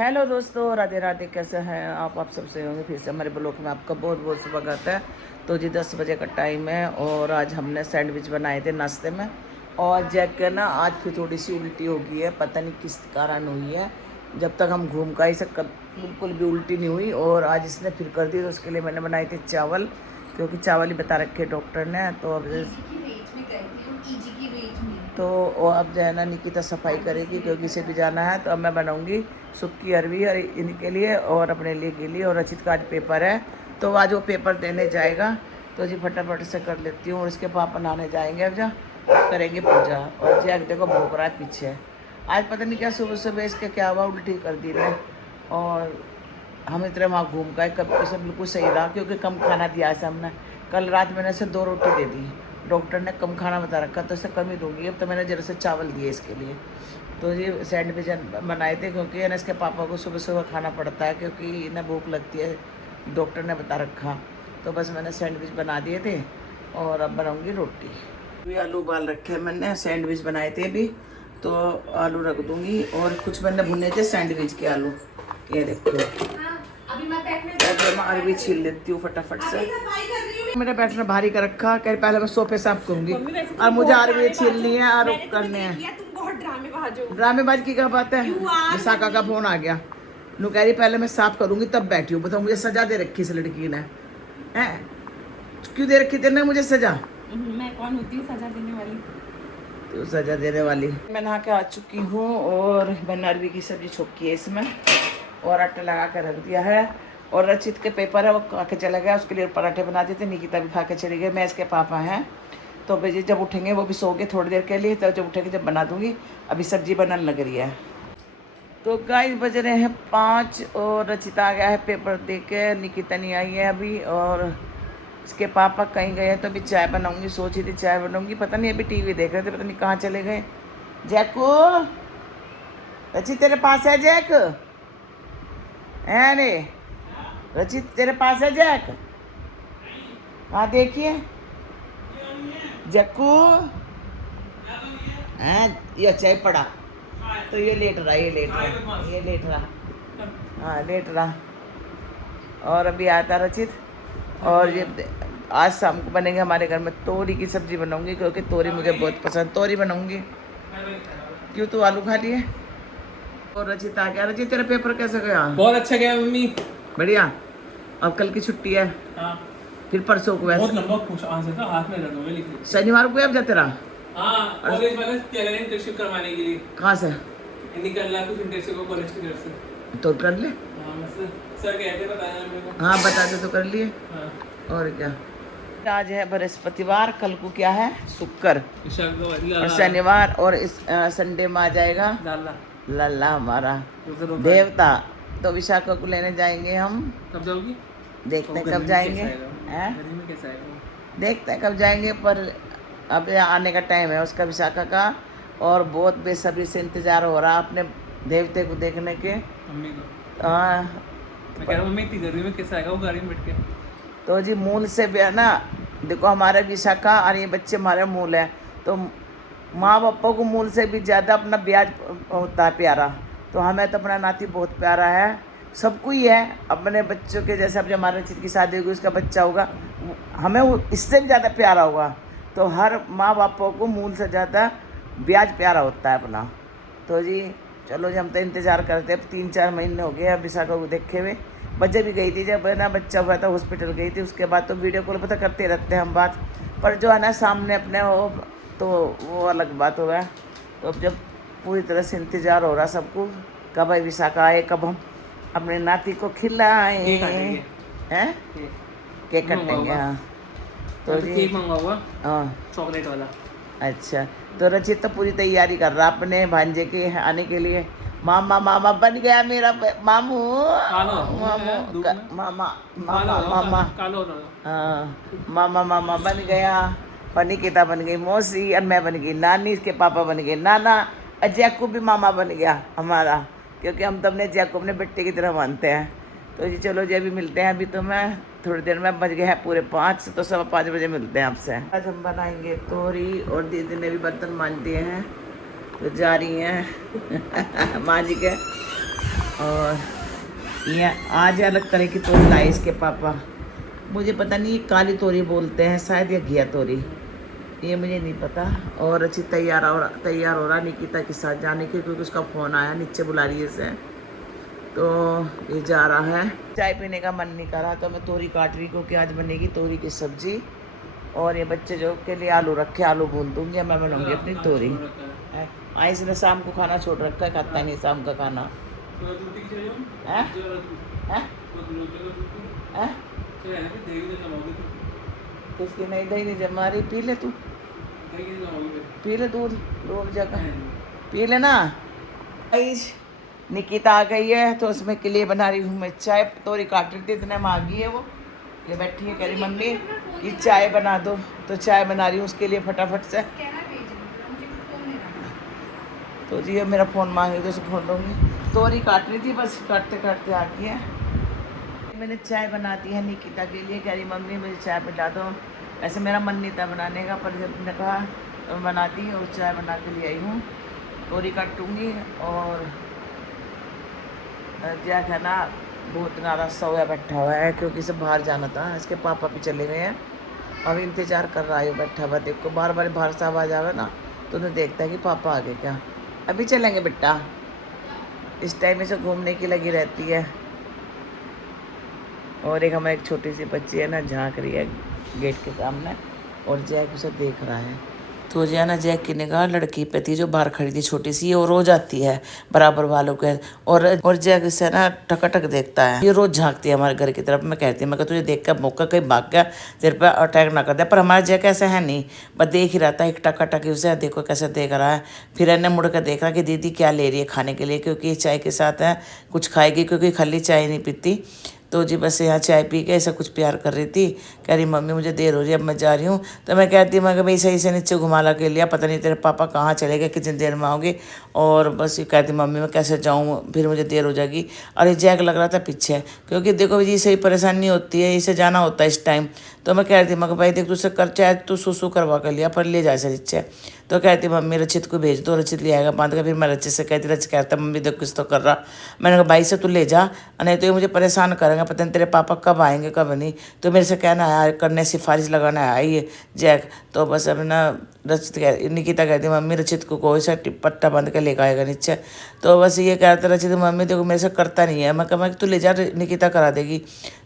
Hello दोस्तों, राधे राधे। कैसे हैं आप सबसे होंगे। फिर से हमारे ब्लॉग में आपका बहुत बहुत स्वागत है। तो जी 10 बजे का टाइम है और आज हमने सैंडविच बनाए थे नाश्ते में। और जैक के ना आज फिर थोड़ी सी उल्टी हो गई है, पता नहीं किस कारण हुई है। जब तक हम घूम का ही से बिल्कुल भी उल्टी नहीं हुई और आज इसने फिर कर दी। तो उसके लिए मैंने बनाए थे चावल, क्योंकि चावल ही बता रखे डॉक्टर ने। तो अब तो वो अब जो है ना निकिता सफाई करेगी, क्योंकि इसे भी जाना है। तो अब मैं बनाऊंगी सूखी अरवी और इनके लिए और अपने लिए गीली। और रचित का आज पेपर है, तो आज वो पेपर देने जाएगा। तो जी फटाफट से कर लेती हूँ। और इसके पापा नहाने जाएंगे, अब जा करेंगे पूजा। और जैक देखो भूख रहा है पीछे। आज पता नहीं क्या सुबह सुबह इसके क्या हुआ, उल्टी कर दी ने। और हम इतने वहाँ घूम गए, कब से बिल्कुल सही रहा, क्योंकि कम खाना दिया से हमने। कल रात मैंने इसे 2 रोटी दे दी। डॉक्टर ने कम खाना बता रखा, तो इसे कम ही दूंगी। अब तो मैंने जरा से चावल दिए इसके लिए। तो ये सैंडविच बनाए थे, क्योंकि ना इसके पापा को सुबह सुबह खाना पड़ता है, क्योंकि इन्हें भूख लगती है, डॉक्टर ने बता रखा। तो बस मैंने सैंडविच बना दिए थे और अब बनाऊँगी रोटी। अभी आलू उबाल रखे हैं मैंने, सैंडविच बनाए थे अभी। तो आलू रख दूँगी और कुछ मैंने भुने थे सैंडविच के आलू। ये देखो मैं अरबी छील लेती हूँ फटाफट से। मेरा बैठना भारी कर रखा, कह पहले मैं सोफे साफ करूंगी और मुझे अरबी छीलनी है और करने हैं। ड्रामेबाज की क्या बात है। विशाखा का फोन आ गया, नु कह रही पहले मैं साफ करूंगी तब बैठी हूँ। बताओ मुझे सजा दे रखी इस लड़की ने, है क्यों दे रखी तेने मुझे सजा। मैं कौन होती हूँ सजा देने वाली? तो सजा देने वाली। मैं नहा के आ चुकी हूँ और मैंने अरबी की सब्जी छोकी है इसमें और आटा लगा कर रख दिया है। और रचित के पेपर है, वो खा के चला गया, उसके लिए पराठे बना देते। निकिता भी खा के चली गई। मैं इसके पापा हैं, तो भाई जब उठेंगे वो भी सो गए थोड़ी देर के लिए। तो जब उठेंगे जब बना दूंगी। अभी सब्जी बनाने लग रही है। तो गाइस बज रहे हैं 5 और रचित आ गया है पेपर दे के। निकिता नहीं आई है अभी और इसके पापा कहीं गए हैं। तो अभी चाय बनाऊंगी, सोची थी चाय बनाऊंगी, पता नहीं अभी टीवी देख रहे थे, पता नहीं कहाँ चले गए। जैकू, रचित तेरे पास है जैक? है रे रचित तेरे पास है जैक? हाँ देखिए जक्कू है, ये चाय पड़ा। तो ये लेट रहा, ये लेट रहा, ये लेट रहा, हाँ लेट रहा। और अभी आता रचित। और ये आज शाम को बनेंगे हमारे घर में तोरी की सब्जी बनाऊंगी, क्योंकि तोरी मुझे बहुत पसंद। तोरी बनाऊंगी। क्यों तू आलू खा लिए? और रचित आ गया। रचित तेरा पेपर कैसे गया? बहुत अच्छा गया मम्मी, बढ़िया। अब कल की छुट्टी है। हाँ। फिर परसों को बहुत लंबा पूछा आंसर था, हाथ में दर्द हो गया लिखने। शनिवार को अब जाते रहा। हाँ, कॉलेज वाले क्या करें इंटर्नशिप करवाने के लिए। कहाँ से निकल रहा कुछ इंटर्नशिप को कॉलेज की तरफ से। तो कर ले। हाँ बस सर कहते बताया मेरे को। हाँ बता दे तो कर लिए। हाँ। और क्या। आज है बृहस्पतिवार, कल को क्या है शुक्र और शनिवार। और इस संडे में आ जाएगा लल्ला हमारा देवता। तो विशाखा को लेने जाएंगे हम। कब जाओगी? देखते हैं कब जाएंगे, देखते हैं कब जाएंगे। पर अब आने का टाइम है उसका, विशाखा का। और बहुत बेसब्री से इंतजार हो रहा अपने देवते को देखने के। मम्मी को मैं कह रहा हूँ मम्मी इतनी गर्मी में कैसे आएगा वो गाड़ी में बैठ के। तो जी मूल से भी है ना, देखो हमारे विशाखा और ये बच्चे हमारे मूल है। तो माँ पापा को मूल से भी ज़्यादा अपना ब्याज होता है प्यारा। तो हमें तो अपना नाती बहुत प्यारा है, सबको ही है। अपने बच्चों के जैसे अब जो हमारे रचित की शादी होगी उसका बच्चा होगा, हमें वो इससे भी ज़्यादा प्यारा होगा। तो हर माँ बापों को मूल से ज़्यादा ब्याज प्यारा होता है अपना। तो जी चलो जी, हम तो इंतज़ार करते हैं। अब 3-4 महीने हो गए अब विशाखा को देखे हुए। बच्चे भी गई थी, जब ना बच्चा हुआ था हॉस्पिटल गई थी। उसके बाद तो वीडियो कॉल पता करते रहते हैं हम बात, पर जो है ना सामने अपने हो तो वो अलग बात हो गया। तो अब जब पूरी तरह से इंतज़ार हो रहा सबको, कब भाई विशाखा आए, कब हम अपने नाती को खिलाएं हैं। केक कटेंगे। हाँ तो जी केक मंगवाऊंगा, हाँ चॉकलेट वाला। अच्छा। तो रचित तो पूरी तैयारी कर रहा अपने भांजे के आने के लिए। मामा मामा बन गया मेरा मामू। मामा हाँ मामा मामा बन गया। और निकिता बन गई मौसी और मैं बन गई नानी। इसके पापा बन गए नाना और जैकू भी मामा बन गया हमारा, क्योंकि हम तो अपने जैकू अपने बेटे की तरह मानते हैं। तो जी चलो जी अभी मिलते हैं। अभी तो मैं थोड़ी देर में, बज गए हैं पूरे 5, तो 5:15 बजे मिलते हैं आपसे। आज हम बनाएंगे तोरी और दीदी ने भी बर्तन मांज दिए हैं तो जा रही हैं माँ जी के। और ये आज अलग तरह की तोरी लाई इसके पापा। मुझे पता नहीं, ये काली तोरी बोलते हैं शायद, या घिया तोरी, ये मुझे नहीं पता। और अच्छी तैयार हो रहा निकिता के साथ जाने के, क्योंकि उसका फ़ोन आया, नीचे बुला रही है इसे, तो ये जा रहा है। चाय पीने का मन नहीं कर रहा, तो मैं तोरी काट रही, क्योंकि आज बनेगी तोरी की सब्जी। और ये बच्चे जो के लिए आलू रखे, आलू भून दूँगी, मैं बनाऊँगी अपनी तोरी। इसने शाम को खाना छोड़ रखा है, खाता नहीं शाम का खाना। हैं? हैं? हैं? उसकी नहीं दही नहीं जमा रही, पी ले तू, पी ले दूध रोज जगह, पी ले ना। निकिता आ गई है, तो उसमें के लिए बना रही हूँ मैं चाय। तोरी काट रही थी, इतने मांगी है वो, ये बैठी है, कह रही मम्मी कि चाय बना दो, तो चाय बना रही हूँ उसके लिए फटाफट से। तो जी अब मेरा फ़ोन मांगी तो उसे फ़ोन दूँगी। तोरी काट रही थी, बस काटते काटते आ गई है। मैंने चाय बना दी है निकिता के लिए, कह रही मम्मी मुझे चाय पिला दो। ऐसे मेरा मन नहीं था बनाने का, पर जब मैंने कहा तो मैं बना दी और चाय बना के लिए आई हूँ। तोरी काटूँगी और जैक है ना बहुत नाराज सा हुआ बैठा हुआ है, क्योंकि इसे बाहर जाना था, इसके पापा भी चले गए हैं। अब इंतज़ार कर रहा है बैठा हुआ, देखो बार बार बाहर से आवाज़ आवे ना तो उन्हें देखता है कि पापा आ गए क्या। अभी चलेंगे बेटा, इस टाइम इसे घूमने की लगी रहती है। और एक हमारी एक छोटी सी बच्ची है ना, झांक रही है गेट के सामने, और जैक उसे देख रहा है। तो जो है ना, जैक की निगाह लड़की पे थी जो बाहर खड़ी थी छोटी सी, वो रोज आती है बराबर वालों के, और जैक से ना टकाटक देखता है। ये रोज झांकती है हमारे घर की तरफ। मैं कहती हूँ, मैं तुझे देख कर मौका कहीं भाग गया, तेरे पे अटैक ना कर दे, पर हमारा जैक ऐसा है नहीं, बस देख ही रहता है, एक टकाटक उसे देखो कैसे देख रहा है। फिर इन्हें मुड़ कर देख रहा कि दीदी क्या ले रही है खाने के लिए, क्योंकि ये चाय के साथ है कुछ खाएगी, क्योंकि खाली चाय नहीं पीती। तो जी बस यहाँ चाय पी के ऐसा कुछ प्यार कर रही थी, कह रही मम्मी मुझे देर हो रही है, अब मैं जा रही हूँ। तो मैं कहती मैं भाई सही से नीचे घुमा ला के लिया, पता नहीं तेरे पापा कहाँ चले गए, कितनी देर में आओगे। और बस ये कहती मम्मी मैं कैसे जाऊँ, फिर मुझे देर हो जाएगी। अरे जैक लग रहा था पीछे, क्योंकि देखो जी सही परेशानी होती है, इसे जाना होता है इस टाइम। तो मैं कहती मगर भाई देख तुझसे कर चाहे तू सुसु करवा कर लिया, पर ले जाए से नीचे। तो कहती मम्मी रचित को भेज दो, रचित ले आएगा बांध कर। फिर मैं रचित से कहती, रचित कहता मम्मी देख कुछ तो कर रहा। मैंने कहा भाई से तू ले जा, नहीं तो ये मुझे परेशान करेंगे, पता नहीं तेरे पापा कब आएंगे कब नहीं। तो मेरे से कहना आया करने सिफारिश लगाना आया ये जैक। तो बस अब ना रचित निकिता कहती मम्मी रचित को कोई सा पट्टा बांध के लेकर आएगा नीचे। तो बस ये कहता रचित मम्मी देखो मेरे से करता नहीं है। मैं कहा तू ले जा, निकिता करा देगी।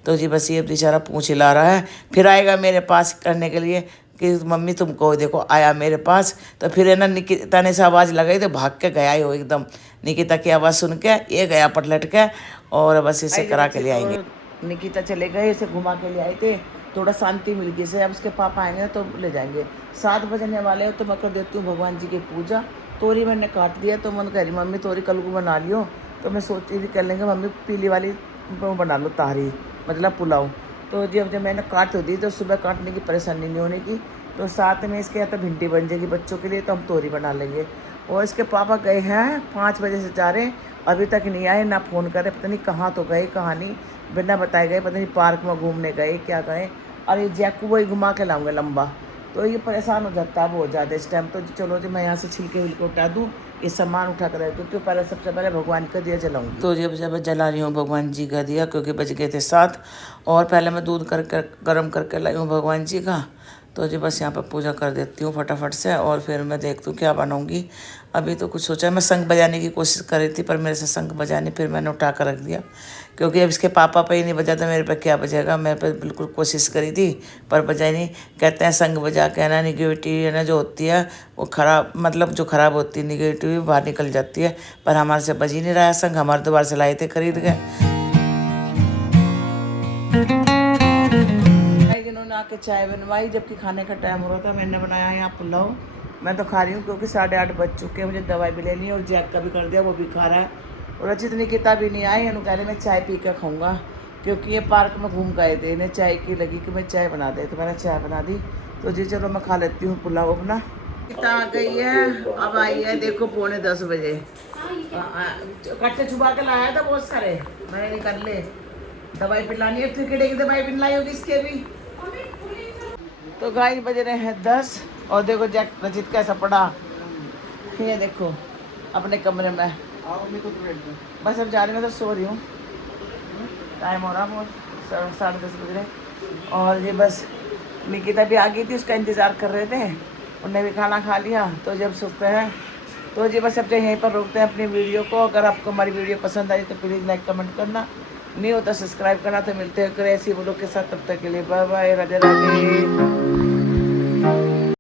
तो जी बस ये बेचारा पूँछ हिला रहा है, फिर आएगा मेरे पास करने के लिए कि मम्मी तुमको देखो आया मेरे पास। तो फिर है ना निकिता ने से आवाज़ लगाई तो भाग के गया ही हो एकदम, निकिता की आवाज़ सुन के ये गया पटलट के, और बस इसे करा के ले आएंगे। निकिता चले गए, इसे घुमा के ले आए थे, थोड़ा शांति मिल गई से। अब उसके पापा आएंगे तो ले जाएंगे। 7 बजने वाले हो तो मैं कर देती हूँ भगवान जी की पूजा। तोरी मैंने काट दिया, तो मन कह रही मम्मी तोरी कल को बना लियो। तो मैं सोच रही थी कर लेंगे मम्मी पीली वाली बना लो तारी, मतलब पुलाव। तो जब मैंने काट दी तो सुबह काटने की परेशानी नहीं होने की। तो साथ में इसके या तो भिंडी बन जाएगी बच्चों के लिए, तो हम तोरी बना लेंगे। और इसके पापा गए हैं 5 बजे से जा रहे, अभी तक नहीं आए, ना फ़ोन करे, पता नहीं कहाँ तो गए कहाँ नहीं, बिना बताए गए, पता नहीं पार्क में घूमने गए क्या गए। और ये जैक को वही घुमा के लाऊंगे लंबा, तो ये परेशान हो जाता है बहुत ज़्यादा इस टाइम। तो चलो जी मैं यहाँ से छिलके विलके उठा दूँ, ये सामान उठा कर रख दूँ, क्योंकि पहले सबसे पहले भगवान का दिया जलाऊंगी। तो जब जला रही हूँ भगवान जी का दिया, क्योंकि बज गए थे 7। और पहले मैं दूध गर्म करके लाई हूँ भगवान जी का। तो जी बस यहाँ पर पूजा कर देती हूँ फटाफट से, और फिर मैं देखती हूँ क्या बनाऊँगी। अभी तो कुछ सोचा, मैं शंख बजाने की कोशिश कर रही थी, पर मेरे से शंख बजाने फिर मैंने उठा कर रख दिया, क्योंकि अब इसके पापा पे ही नहीं बजा तो मेरे पे क्या बजेगा। मैं पे बिल्कुल कोशिश करी थी पर बजाई नहीं। कहते हैं शंख बजा के ना निगेटिविटी है ना जो होती है वो खराब, मतलब जो खराब होती है निगेटिविटी बाहर निकल जाती है। पर हमारे से बज ही नहीं रहा है शंख, हमारे दोबारा से लाए थे खरीद के। जिन्होंने आके चाय बनवाई जबकि खाने का टाइम हो रहा था, मैंने बनाया यहाँ पुलाव। मैं तो खा रही हूँ क्योंकि 8:30 बज चुके हैं, मुझे दवाई भी लेनी है, और जैक का भी कर दिया वो भी खा रहा है। और रचित निकिता भी नहीं आई, कह रही मैं चाय पी कर खाऊँगा, क्योंकि ये पार्क में घूम गए थे, इन्हें चाय की लगी कि मैं चाय बना दे, तो मैंने चाय बना दी। तो जी चलो मैं खा लेती हूँ पुलाव अपना। निकिता आ गई है, अब आई है देखो 9:45 बजे। कट्टे छुपा के लाया था बहुत सारे, मैंने निकाल ले। दवाई पिलानी है, फिर कीड़े की दवाई पिलाई होगी इसके भी। तो गाय बज रहे हैं 10, और देखो जैक रचित कैसा पड़ा, ये देखो अपने कमरे में। आओ मैं तो बैठ गया। बस अब जा रही मैं तो सो रही हूँ, टाइम हो रहा बहुत 10:30 बज रहे। और ये बस निकिता भी आ गई थी, उसका इंतज़ार कर रहे थे, उन्होंने भी खाना खा लिया। तो जब सोते हैं तो जी बस अब जो यहीं पर रोकते हैं अपनी वीडियो को। अगर आपको हमारी वीडियो पसंद आई तो प्लीज़ लाइक कमेंट करना, नहीं होता सब्सक्राइब करना। तो मिलते हैं ऐसी वीडियो के साथ, तब तक के लिए बाय बाय, राधे राधे।